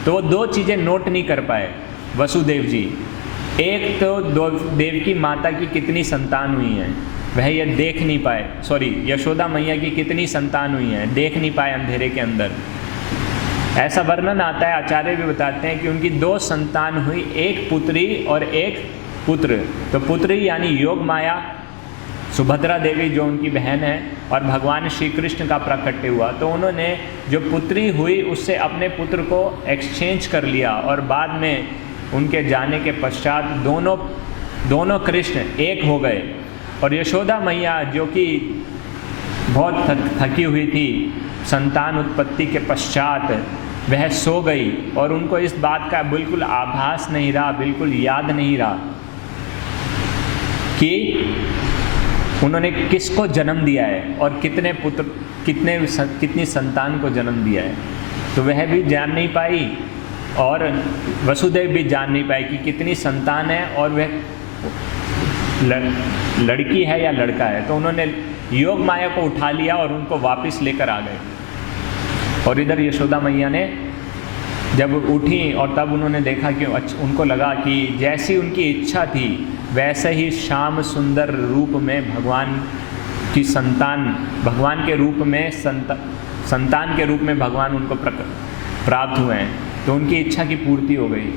तो वो 2 चीज़ें नोट नहीं कर पाए वसुदेव जी। एक तो देवकी माता की कितनी संतान हुई हैं, वह यह देख नहीं पाए। यशोदा मैया की कितनी संतान हुई हैं, देख नहीं पाए अंधेरे के अंदर। ऐसा वर्णन आता है, आचार्य भी बताते हैं कि उनकी 2 संतान हुई, एक पुत्री और एक पुत्र। तो पुत्री यानी योग माया, सुभद्रा देवी जो उनकी बहन है, और भगवान श्री कृष्ण का प्राकट्य हुआ। तो उन्होंने जो पुत्री हुई उससे अपने पुत्र को एक्सचेंज कर लिया, और बाद में उनके जाने के पश्चात दोनों कृष्ण एक हो गए। और यशोदा मैया जो कि बहुत थकी हुई थी संतान उत्पत्ति के पश्चात, वह सो गई, और उनको इस बात का बिल्कुल आभास नहीं रहा, बिल्कुल याद नहीं रहा कि उन्होंने किसको जन्म दिया है और कितनी संतान को जन्म दिया है। तो वह भी जान नहीं पाई, और वसुदेव भी जान नहीं पाए कि कितनी संतान है, और वह लड़की है या लड़का है। तो उन्होंने योग माया को उठा लिया और उनको वापस लेकर आ गए। और इधर यशोदा मैया ने जब उठी, और तब उन्होंने देखा कि उनको लगा कि जैसी उनकी इच्छा थी वैसे ही श्याम सुंदर रूप में भगवान की संतान, भगवान के रूप में संतान के रूप में भगवान उनको प्राप्त हुए हैं। तो उनकी इच्छा की पूर्ति हो गई।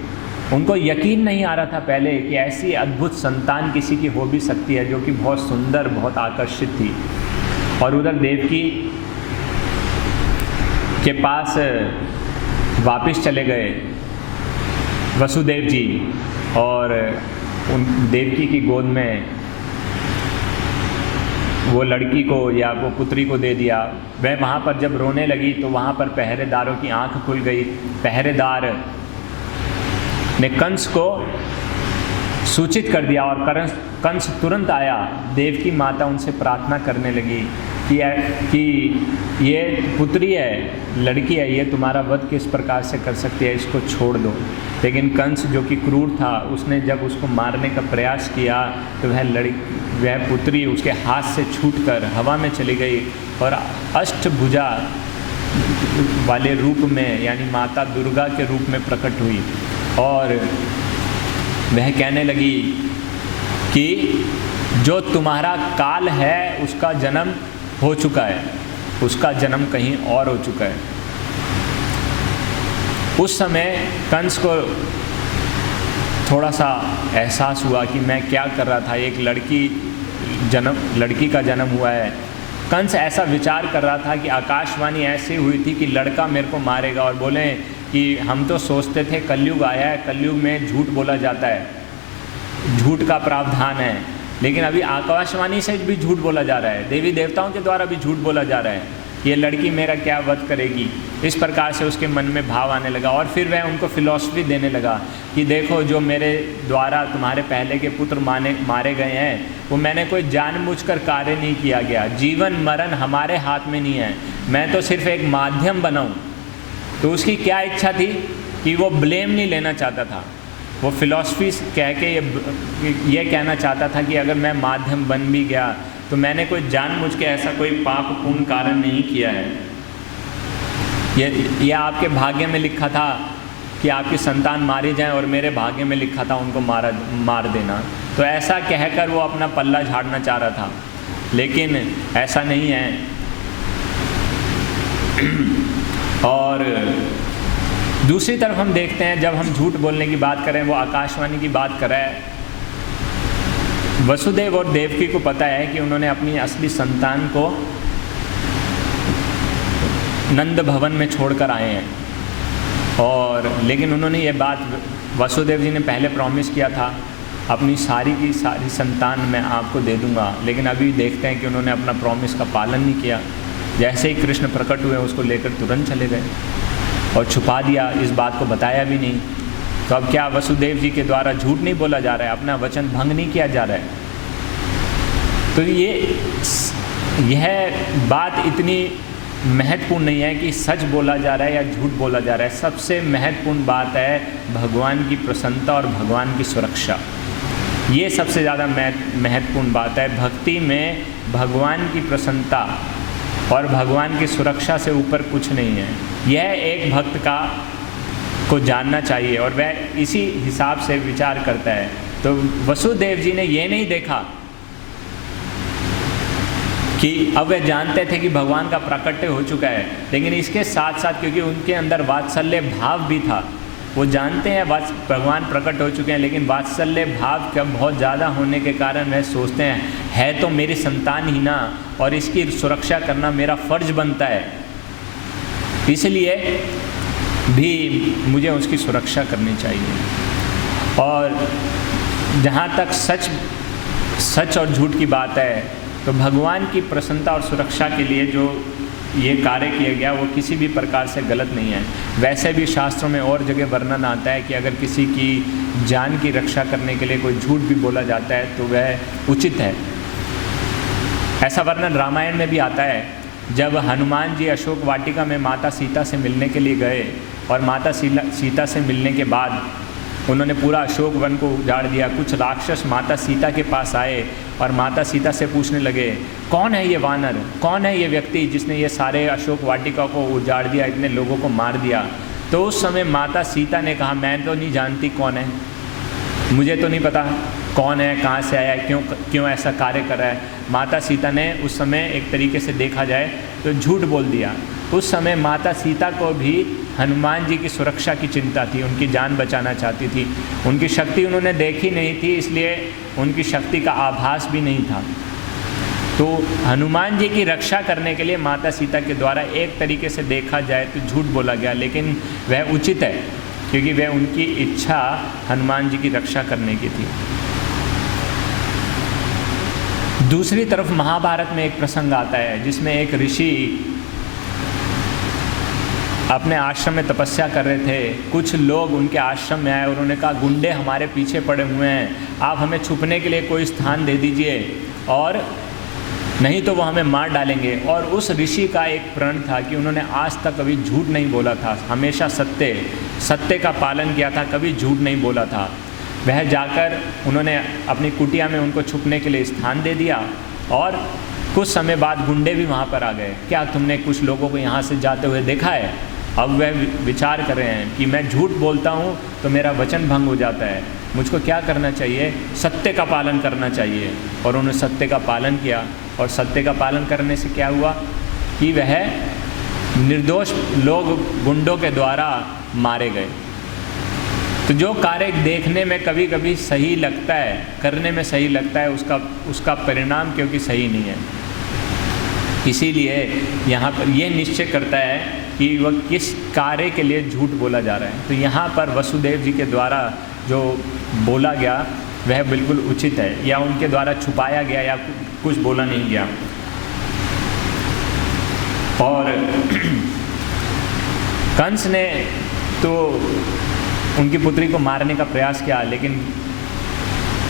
उनको यकीन नहीं आ रहा था पहले कि ऐसी अद्भुत संतान किसी की हो भी सकती है, जो कि बहुत सुंदर, बहुत आकर्षित थी। और उधर देवकी के पास वापस चले गए वसुदेव जी, और उन देवकी की गोद में वो लड़की को या वो पुत्री को दे दिया। वह वहाँ पर जब रोने लगी तो वहाँ पर पहरेदारों की आंख खुल गई। पहरेदार ने कंस को सूचित कर दिया और कंस तुरंत आया। देव की माता उनसे प्रार्थना करने लगी कि ये पुत्री है, लड़की है, ये तुम्हारा वध किस प्रकार से कर सकती है, इसको छोड़ दो। लेकिन कंस जो कि क्रूर था, उसने जब उसको मारने का प्रयास किया तो वह पुत्री उसके हाथ से छूटकर हवा में चली गई और अष्टभुजा वाले रूप में यानी माता दुर्गा के रूप में प्रकट हुई। और वह कहने लगी कि जो तुम्हारा काल है उसका जन्म हो चुका है, उसका जन्म कहीं और हो चुका है। उस समय कंस को थोड़ा सा एहसास हुआ कि मैं क्या कर रहा था, एक लड़की का जन्म हुआ है। कंस ऐसा विचार कर रहा था कि आकाशवाणी ऐसी हुई थी कि लड़का मेरे को मारेगा और बोले कि हम तो सोचते थे कलयुग आया है, कलयुग में झूठ बोला जाता है, झूठ का प्रावधान है, लेकिन अभी आकाशवाणी से भी झूठ बोला जा रहा है, देवी देवताओं के द्वारा भी झूठ बोला जा रहा है, ये लड़की मेरा क्या वध करेगी। इस प्रकार से उसके मन में भाव आने लगा और फिर वह उनको फिलॉसफी देने लगा कि देखो जो मेरे द्वारा तुम्हारे पहले के पुत्र मारे गए हैं वो मैंने कोई जानबूझकर कार्य नहीं किया गया, जीवन मरण हमारे हाथ में नहीं है, मैं तो सिर्फ एक माध्यम बनाऊँ। तो उसकी क्या इच्छा थी कि वो ब्लेम नहीं लेना चाहता था, वो फिलॉसफी कह के ये कहना चाहता था कि अगर मैं माध्यम बन भी गया तो मैंने कोई जानबूझ के ऐसा कोई पाप पूर्ण कार्य नहीं किया है। ये आपके भाग्य में लिखा था कि आपकी संतान मारी जाए और मेरे भाग्य में लिखा था उनको मार देना। तो ऐसा कहकर वो अपना पल्ला झाड़ना चाह रहा था, लेकिन ऐसा नहीं है। और दूसरी तरफ हम देखते हैं, जब हम झूठ बोलने की बात करें, वो आकाशवाणी की बात कर रहा है। वसुदेव और देवकी को पता है कि उन्होंने अपनी असली संतान को नंद भवन में छोड़कर आए हैं, और लेकिन उन्होंने ये बात, वसुदेव जी ने पहले प्रॉमिस किया था अपनी सारी की सारी संतान मैं आपको दे दूंगा, लेकिन अभी देखते हैं कि उन्होंने अपना प्रॉमिस का पालन नहीं किया। जैसे ही कृष्ण प्रकट हुए उसको लेकर तुरंत चले गए और छुपा दिया, इस बात को बताया भी नहीं। तो अब क्या वसुदेव जी के द्वारा झूठ नहीं बोला जा रहा है, अपना वचन भंग नहीं किया जा रहा है। तो यह बात इतनी महत्वपूर्ण नहीं है कि सच बोला जा रहा है या झूठ बोला जा रहा है। सबसे महत्वपूर्ण बात है भगवान की प्रसन्नता और भगवान की सुरक्षा। ये सबसे ज़्यादा महत्वपूर्ण बात है। भक्ति में भगवान की प्रसन्नता और भगवान की सुरक्षा से ऊपर कुछ नहीं है। यह एक भक्त को जानना चाहिए और वह इसी हिसाब से विचार करता है। तो वसुदेव जी ने ये नहीं देखा कि अब वे जानते थे कि भगवान का प्राकट्य हो चुका है, लेकिन इसके साथ साथ क्योंकि उनके अंदर वात्सल्य भाव भी था, वो जानते हैं भगवान प्रकट हो चुके हैं, लेकिन वात्सल्य भाव का बहुत ज़्यादा होने के कारण वह सोचते हैं है तो मेरी संतान ही ना, और इसकी सुरक्षा करना मेरा फर्ज बनता है, इसलिए भी मुझे उसकी सुरक्षा करनी चाहिए। और जहाँ तक सच और झूठ की बात है, तो भगवान की प्रसन्नता और सुरक्षा के लिए जो ये कार्य किया गया वो किसी भी प्रकार से गलत नहीं है। वैसे भी शास्त्रों में और जगह वर्णन आता है कि अगर किसी की जान की रक्षा करने के लिए कोई झूठ भी बोला जाता है तो वह उचित है। ऐसा वर्णन रामायण में भी आता है, जब हनुमान जी अशोक वाटिका में माता सीता से मिलने के लिए गए और माता सीता से मिलने के बाद उन्होंने पूरा अशोक वन को उजाड़ दिया। कुछ राक्षस माता सीता के पास आए और माता सीता से पूछने लगे, कौन है ये वानर, कौन है ये व्यक्ति जिसने ये सारे अशोक वाटिका को उजाड़ दिया, इतने लोगों को मार दिया। तो उस समय माता सीता ने कहा, मैं तो नहीं जानती कौन है, मुझे तो नहीं पता कौन है, कहाँ से आया है, क्यों ऐसा कार्य कर रहा है। माता सीता ने उस समय एक तरीके से देखा जाए तो झूठ बोल दिया। उस समय माता सीता को भी हनुमान जी की सुरक्षा की चिंता थी, उनकी जान बचाना चाहती थी। उनकी शक्ति उन्होंने देखी नहीं थी, इसलिए उनकी शक्ति का आभास भी नहीं था। तो हनुमान जी की रक्षा करने के लिए माता सीता के द्वारा एक तरीके से देखा जाए तो झूठ बोला गया, लेकिन वह उचित है क्योंकि वह उनकी इच्छा हनुमान जी की रक्षा करने की थी। दूसरी तरफ महाभारत में एक प्रसंग आता है जिसमें एक ऋषि अपने आश्रम में तपस्या कर रहे थे। कुछ लोग उनके आश्रम में आए और उन्होंने कहा, गुंडे हमारे पीछे पड़े हुए हैं, आप हमें छुपने के लिए कोई स्थान दे दीजिए और नहीं तो वो हमें मार डालेंगे। और उस ऋषि का एक प्रण था कि उन्होंने आज तक कभी झूठ नहीं बोला था, हमेशा सत्य का पालन किया था, कभी झूठ नहीं बोला था। वह जाकर उन्होंने अपनी कुटिया में उनको छुपने के लिए स्थान दे दिया और कुछ समय बाद गुंडे भी वहाँ पर आ गए। क्या तुमने कुछ लोगों को यहाँ से जाते हुए देखा है? अब वह विचार कर रहे हैं कि मैं झूठ बोलता हूँ तो मेरा वचन भंग हो जाता है, मुझको क्या करना चाहिए? सत्य का पालन करना चाहिए। और उन्होंने सत्य का पालन किया और सत्य का पालन करने से क्या हुआ कि वह निर्दोष लोग गुंडों के द्वारा मारे गए। तो जो कार्य देखने में कभी कभी सही लगता है, करने में सही लगता है, उसका परिणाम क्योंकि सही नहीं है। इसीलिए यहाँ पर यह निश्चय करता है कि वह किस कार्य के लिए झूठ बोला जा रहा है। तो यहाँ पर वसुदेव जी के द्वारा जो बोला गया वह बिल्कुल उचित है, या उनके द्वारा छुपाया गया या कुछ बोला नहीं गया। और कंस ने तो उनकी पुत्री को मारने का प्रयास किया, लेकिन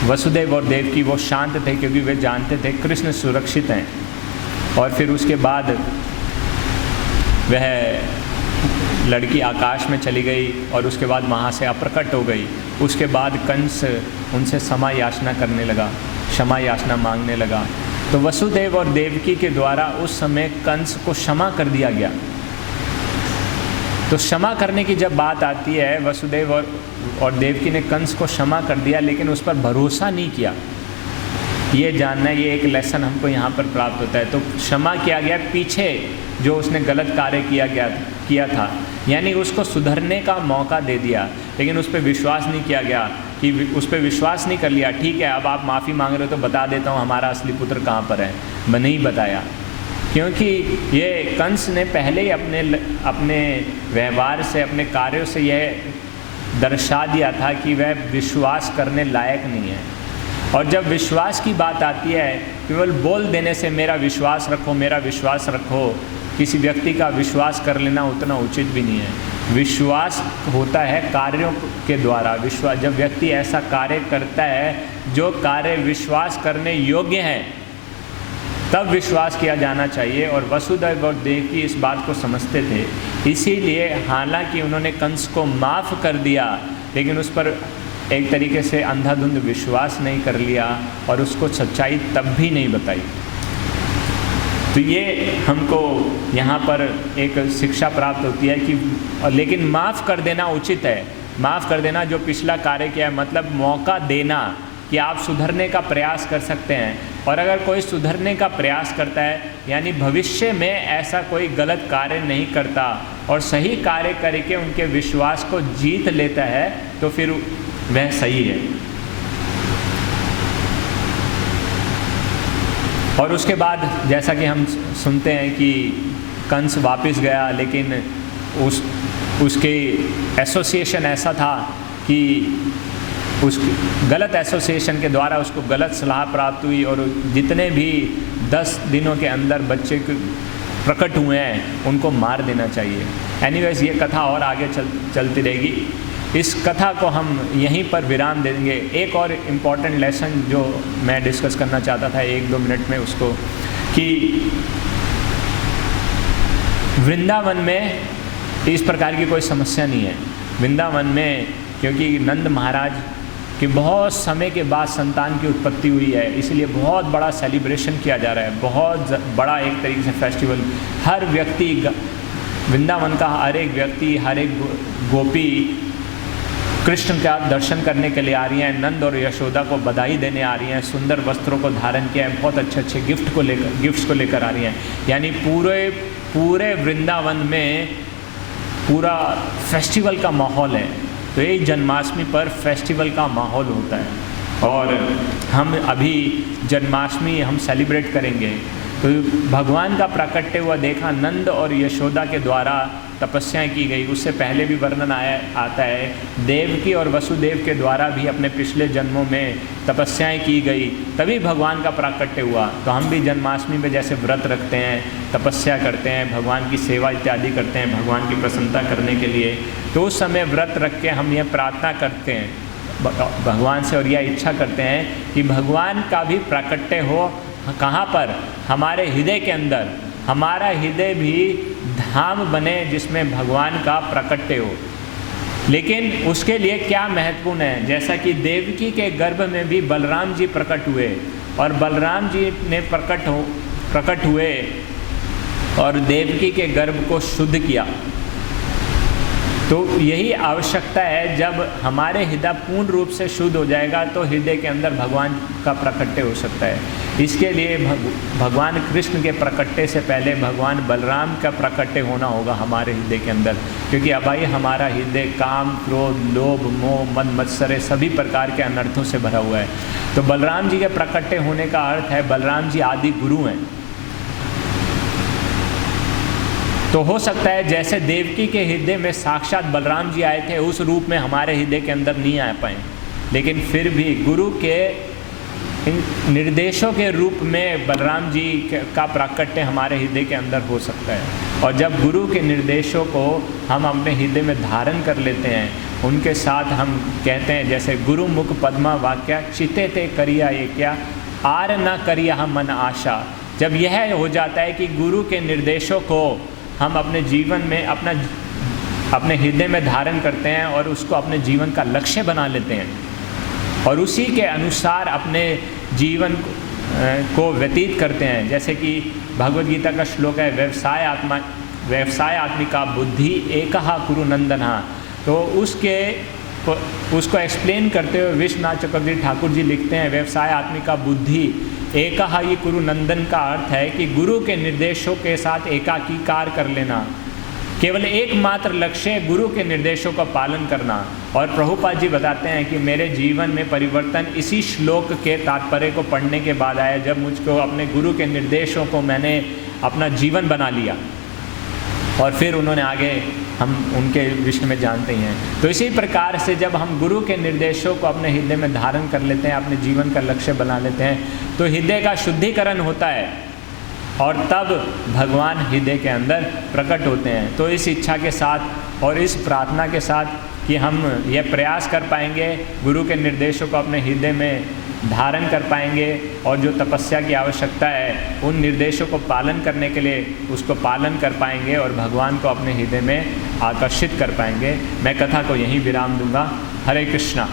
वसुदेव और देवकी वो शांत थे क्योंकि वे जानते थे कृष्ण सुरक्षित हैं। और फिर उसके बाद वह लड़की आकाश में चली गई और उसके बाद वहाँ से अप्रकट हो गई। उसके बाद कंस उनसे क्षमा याचना करने लगा, क्षमा याचना मांगने लगा। तो वसुदेव और देवकी के द्वारा उस समय कंस को क्षमा कर दिया गया। तो क्षमा करने की जब बात आती है, वसुदेव और देवकी ने कंस को क्षमा कर दिया, लेकिन उस पर भरोसा नहीं किया। ये जानना, ये एक लेसन हमको यहाँ पर प्राप्त होता है। तो क्षमा किया गया, पीछे जो उसने गलत कार्य किया था, यानी उसको सुधरने का मौका दे दिया, लेकिन उस पर विश्वास नहीं किया गया कि उस पर विश्वास नहीं कर लिया। ठीक है, अब आप माफ़ी मांग रहे हो तो बता देता हूँ हमारा असली पुत्र कहाँ पर है। नहीं बताया, क्योंकि ये कंस ने पहले ही अपने व्यवहार से, अपने कार्यों से यह दर्शा दिया था कि वह विश्वास करने लायक नहीं है। और जब विश्वास की बात आती है, केवल बोल देने से मेरा विश्वास रखो, मेरा विश्वास रखो, किसी व्यक्ति का विश्वास कर लेना उतना उचित भी नहीं है। विश्वास होता है कार्यों के द्वारा। विश्वास, जब व्यक्ति ऐसा कार्य करता है जो कार्य विश्वास करने योग्य है, तब विश्वास किया जाना चाहिए। और वसुदेव और देवकी इस बात को समझते थे, इसीलिए हालांकि उन्होंने कंस को माफ़ कर दिया, लेकिन उस पर एक तरीके से अंधाधुंध विश्वास नहीं कर लिया और उसको सच्चाई तब भी नहीं बताई। तो ये हमको यहाँ पर एक शिक्षा प्राप्त होती है कि लेकिन माफ़ कर देना उचित है। माफ़ कर देना, जो पिछला कार्य किया है, मतलब मौका देना कि आप सुधरने का प्रयास कर सकते हैं। और अगर कोई सुधरने का प्रयास करता है, यानी भविष्य में ऐसा कोई गलत कार्य नहीं करता और सही कार्य करके उनके विश्वास को जीत लेता है, तो फिर वह सही है। और उसके बाद जैसा कि हम सुनते हैं कि कंस वापस गया, लेकिन उसके एसोसिएशन ऐसा था कि उस गलत एसोसिएशन के द्वारा उसको गलत सलाह प्राप्त हुई और जितने भी 10 दिनों के अंदर बच्चे प्रकट हुए हैं उनको मार देना चाहिए। एनीवेज, ये कथा और आगे चलती रहेगी। इस कथा को हम यहीं पर विराम देंगे। एक और इम्पॉर्टेंट लेसन जो मैं डिस्कस करना चाहता था 1-2 मिनट में, उसको कि वृंदावन में इस प्रकार की कोई समस्या नहीं है। वृंदावन में क्योंकि नंद महाराज के बहुत समय के बाद संतान की उत्पत्ति हुई है, इसलिए बहुत बड़ा सेलिब्रेशन किया जा रहा है, बहुत बड़ा एक तरीके से फेस्टिवल। हर व्यक्ति, वृंदावन का हर एक व्यक्ति, हर एक गोपी कृष्ण का दर्शन करने के लिए आ रही हैं, नंद और यशोदा को बधाई देने आ रही हैं, सुंदर वस्त्रों को धारण किया है, बहुत अच्छे अच्छे गिफ्ट्स को लेकर आ रही हैं। यानी पूरे वृंदावन में पूरा फेस्टिवल का माहौल है। तो यही जन्माष्टमी पर फेस्टिवल का माहौल होता है और हम अभी जन्माष्टमी हम सेलिब्रेट करेंगे। तो भगवान का प्राकट्य हुआ देखा, नंद और यशोदा के द्वारा तपस्याएं की गई। उससे पहले भी वर्णन आता है देवकी और वसुदेव के द्वारा भी अपने पिछले जन्मों में तपस्याएं की गई, तभी भगवान का प्राकट्य हुआ। तो हम भी जन्माष्टमी में जैसे व्रत रखते हैं, तपस्या करते हैं, भगवान की सेवा इत्यादि करते हैं भगवान की प्रसन्नता करने के लिए, तो उस समय व्रत रख के हम ये प्रार्थना करते हैं भगवान से और यह इच्छा करते हैं कि भगवान का भी प्राकट्य हो। कहाँ पर? हमारे हृदय के अंदर। हमारा हृदय भी धाम बने जिसमें भगवान का प्राकट्य हो। लेकिन उसके लिए क्या महत्वपूर्ण है, जैसा कि देवकी के गर्भ में भी बलराम जी प्रकट हुए और बलराम जी ने प्रकट हुए और देवकी के गर्भ को शुद्ध किया। तो यही आवश्यकता है, जब हमारे हृदय पूर्ण रूप से शुद्ध हो जाएगा तो हृदय के अंदर भगवान का प्राकट्य हो सकता है। इसके लिए भगवान कृष्ण के प्राकट्य से पहले भगवान बलराम का प्राकट्य होना होगा हमारे हृदय के अंदर, क्योंकि अभाई हमारा हृदय काम, क्रोध, लोभ, मोह, मद मत्सर सभी प्रकार के अनर्थों से भरा हुआ है। तो बलराम जी के प्राकट्य होने का अर्थ है बलराम जी आदि गुरु हैं। तो हो सकता है जैसे देवकी के हृदय में साक्षात बलराम जी आए थे, उस रूप में हमारे हृदय के अंदर नहीं आ पाए, लेकिन फिर भी गुरु के निर्देशों के रूप में बलराम जी का प्राकट्य हमारे हृदय के अंदर हो सकता है। और जब गुरु के निर्देशों को हम अपने हृदय में धारण कर लेते हैं, उनके साथ हम कहते हैं जैसे गुरु मुख पद्मा वाक्या चिते ते करिया ये क्या आर न करिया मन आशा। जब यह हो जाता है कि गुरु के निर्देशों को हम अपने जीवन में अपने हृदय में धारण करते हैं और उसको अपने जीवन का लक्ष्य बना लेते हैं और उसी के अनुसार अपने जीवन को व्यतीत करते हैं। जैसे कि भगवद गीता का श्लोक है व्यवसाय आत्मिका बुद्धि एकहा कुरु नंदना। तो उसको एक्सप्लेन करते हुए विश्वनाथ चक्रवर्ती ठाकुर जी लिखते हैं व्यवसाय आत्मिका बुद्धि एकहा ये गुरु नंदन का अर्थ है कि गुरु के निर्देशों के साथ एकाकीकार कर लेना, केवल एकमात्र लक्ष्य गुरु के निर्देशों का पालन करना। और प्रभुपाद जी बताते हैं कि मेरे जीवन में परिवर्तन इसी श्लोक के तात्पर्य को पढ़ने के बाद आया, जब मुझको अपने गुरु के निर्देशों को मैंने अपना जीवन बना लिया और फिर उन्होंने आगे हम उनके विषय में जानते ही हैं। तो इसी प्रकार से जब हम गुरु के निर्देशों को अपने हृदय में धारण कर लेते हैं, अपने जीवन का लक्ष्य बना लेते हैं, तो हृदय का शुद्धिकरण होता है और तब भगवान हृदय के अंदर प्रकट होते हैं। तो इस इच्छा के साथ और इस प्रार्थना के साथ कि हम यह प्रयास कर पाएंगे, गुरु के निर्देशों को अपने हृदय में धारण कर पाएंगे और जो तपस्या की आवश्यकता है उन निर्देशों को पालन करने के लिए उसको पालन कर पाएंगे और भगवान को अपने हृदय में आकर्षित कर पाएंगे। मैं कथा को यहीं विराम दूंगा। हरे कृष्णा।